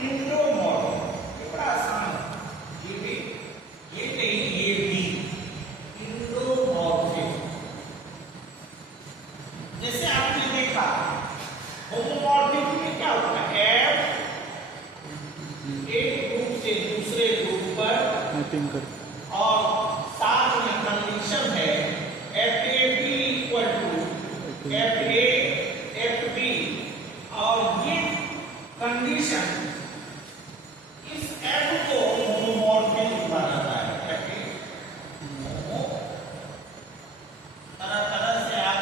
इंडोमॉर्फिक, ये बड़ा आसान है, ये भी, ये नहीं, ये भी इंडोमॉर्फिक। जैसे आपने देखा होमोमॉर्फिक में क्या होता है, एफ एक ग्रुप से दूसरे ग्रुप पर मैपिंग कर, और साथ में कंडीशन है F A B equal to F A F B, और ये कंडीशन इस एफ को होमोमॉर्फिक बनाता है। तरह तरह से आप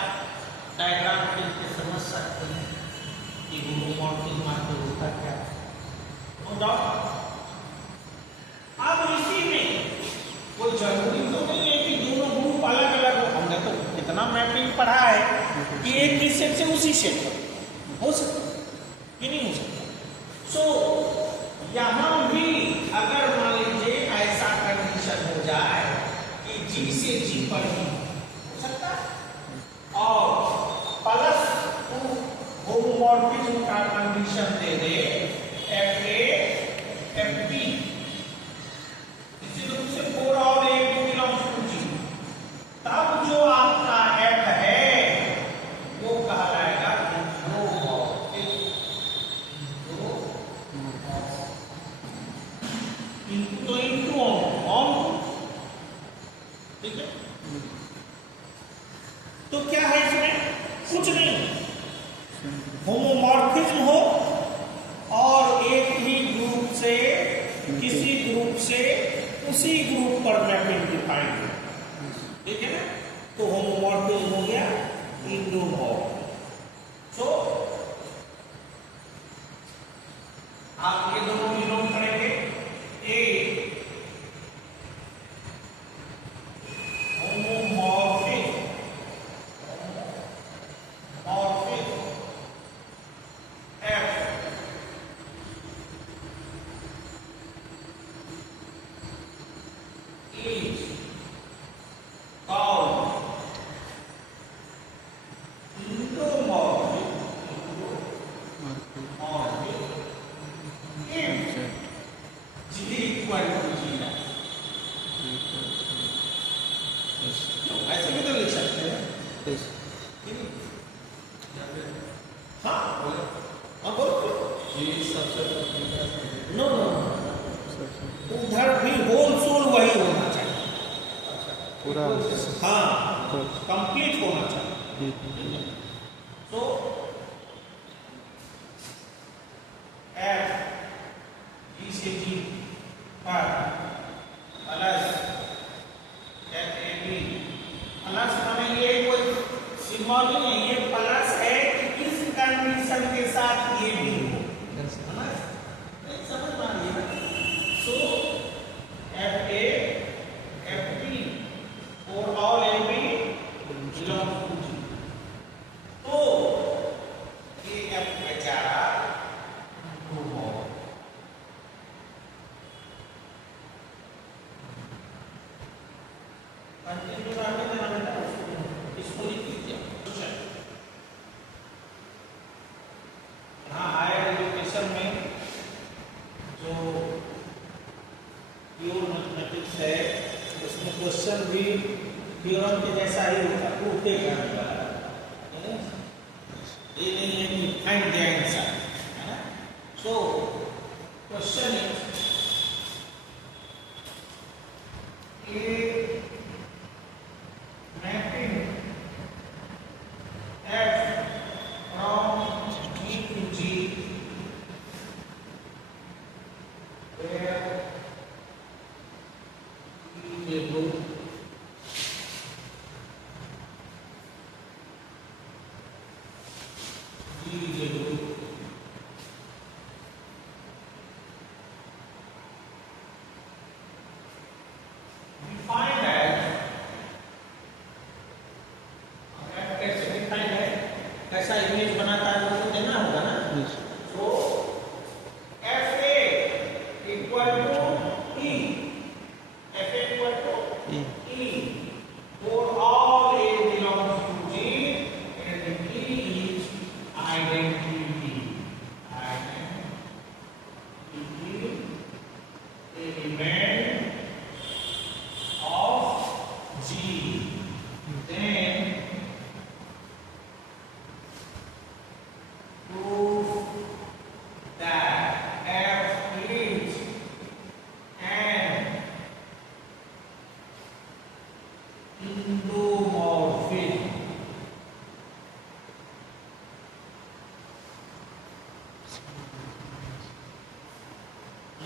डायग्राम के समझ सकते हैं कि होमोमॉर्फिक मात्र होता क्या है। अब इसी में कोई जरूरी तो नहीं है कि दोनों ग्रुप अलग अलग हो। हमने तो इतना मैपिंग पढ़ा है कि एक ही सेट से उसी सेट पर हो सकता कि नहीं हो सकता। सो यहां भी अगर मान लीजिए ऐसा कंडीशन हो जाए कि जी से जी पर ही हो सकता है और प्लस होमोमॉर्फिज्म का कंडीशन दे दे एफ ए एफ बी, इसी रूप से 4 और ए बिलोंग्स टू जी, तब जो आपका एफ है वो कहलाएगा इंडोमॉर्फिक। तो इंटू ऑन, ठीक है। तो क्या है इसमें, कुछ नहीं, होमोमॉर्फिज्म हो और एक ही ग्रुप से किसी ग्रुप से उसी ग्रुप पर मैपिंग डिफाइन है, ठीक है ना। तो होमोमॉर्फिज्म हो गया इंडोमॉर्फिक। सो आप ये दोनों डिनोट करेंगे, ए होमोमॉर्फिक ऐसे भी तो लिख सकते हैं। हाँ नो नो, उधर भी होल सोल वही होना चाहिए पूरा, हाँ कंप्लीट होना चाहिए। तो एफ जी से जी पर plus F A B, plus माने ये कोई सिंबल नहीं है, ये प्लस है कि इस कंडीशन के साथ ये भी हो, समझ में आ रही है। So F A F B और all A B belongs to G, तो ये एफ बेचारा इसको लिख लीजिए। हाँ, हायर एजुकेशन में जो प्योर मैथमेटिक्स है उसमें क्वेश्चन भी थ्योरम के जैसा ही होता है, उल्टे करने वाला, ये नहीं है कि फाइंड द आंसर, है ना। So question is mapping F from G to G where E is a group G is a group defined as कैसा इमेज बनाता है वो देना होगा ना। तो F A equal to E, F A equal to E for all A belongs to G and E is identity,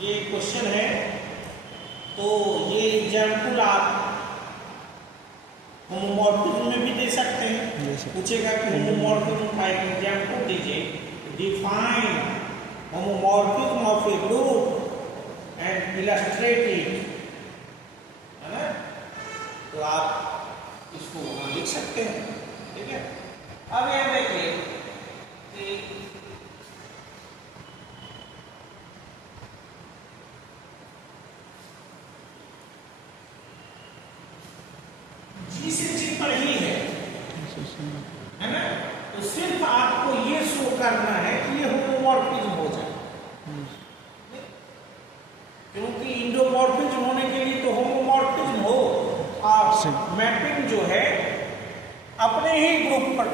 ये question है, तो ये एग्जाम्पल आप होमोमॉर्फिज्म में भी दे सकते हैं। पूछेगा कि होमोमॉर्फिज्म का एक एग्जाम्पल दीजिए, define homomorphism of A group and illustrate it, है ना? तो आप इसको वहां लिख सकते हैं, ठीक है। अब यह देखिए कि जी से जी पर ही है ना? तो सिर्फ आपको ये शो करना है कि ये होमोमॉर्फिज्म हो जाए, क्योंकि इंडोमॉर्फिज्म होने के लिए तो होमोमॉर्फिज्म हो, और मैपिंग जो है अपने ही ग्रुप पर,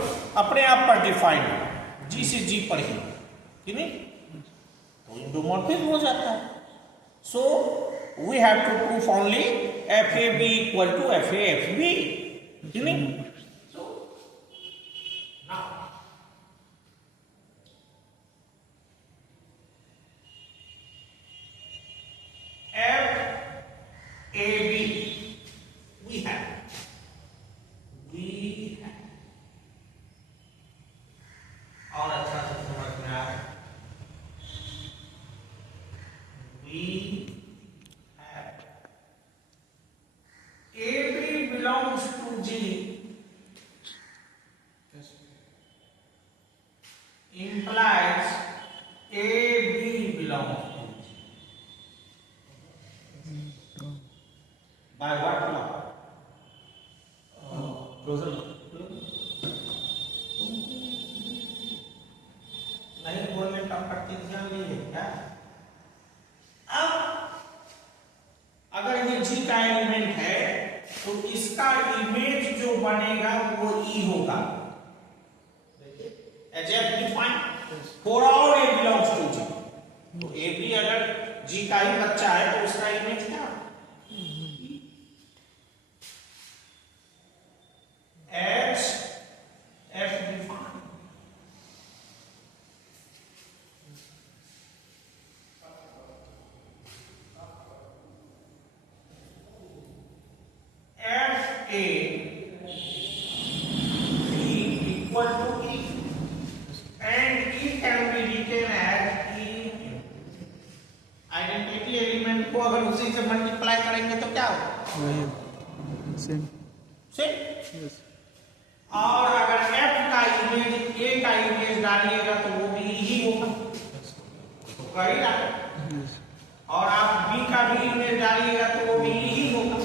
अपने आप पर डिफाइन है, जी से जी पर ही, कि नहीं? तो इंडोमॉर्फिज्म हो जाता है। So we have to proof only FAB equal to FAFB, कि नहीं? So now FAB we have और अच्छा से समझ में आ रहा है, we have AB belongs to G implies AB belongs to G. By what law? Closure law. नहीं बोलने का प्रतिज्ञा नहीं है क्या? अब अगर ये G का एलिमेंट है तो इसका इमेज जो बनेगा वो E होगा, as F defined for all A belongs to G। तो A भी अगर G का ही बच्चा है तो उसका इमेज क्या? As F defined। FA equal to E and E can be written as E। Identity element को अगर उसी से मल्टीप्लाई करेंगे तो क्या होगा? सेम। और अगर F का इमेज A का इमेज डालिएगा तो वो भी ही होगा, तो करेगा। और आप B का भी इमेज डालिएगा तो वो भी ही होगा,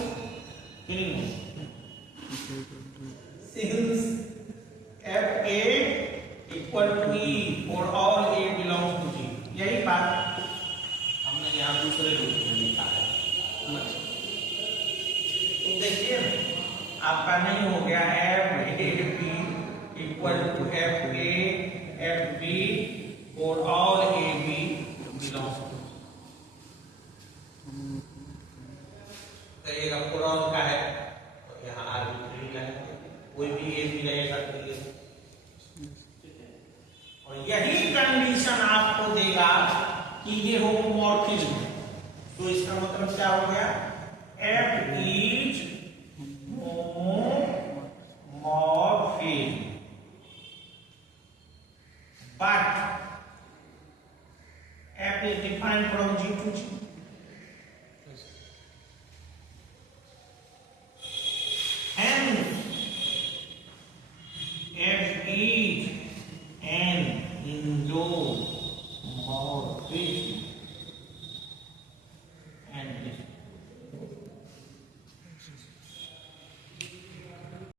since FA equal to E for all A belongs to G। यही बात हमने यहाँ दूसरे रूप में लिखा है। तो देखिए आपका नहीं हो गया FAB equal to FB for all AB belongs to। कहिएगा for all का है तो यहाँ आर्बिट्रेरी लगेगा, कोई भी A भी रहेगा तो ये, और यही कंडीशन आपको देगा कि ये होमोमॉर्फिज्म है। तो इसका मतलब क्या हो गया? F is homomorphism but F is defined from G to G। F is an endomorphism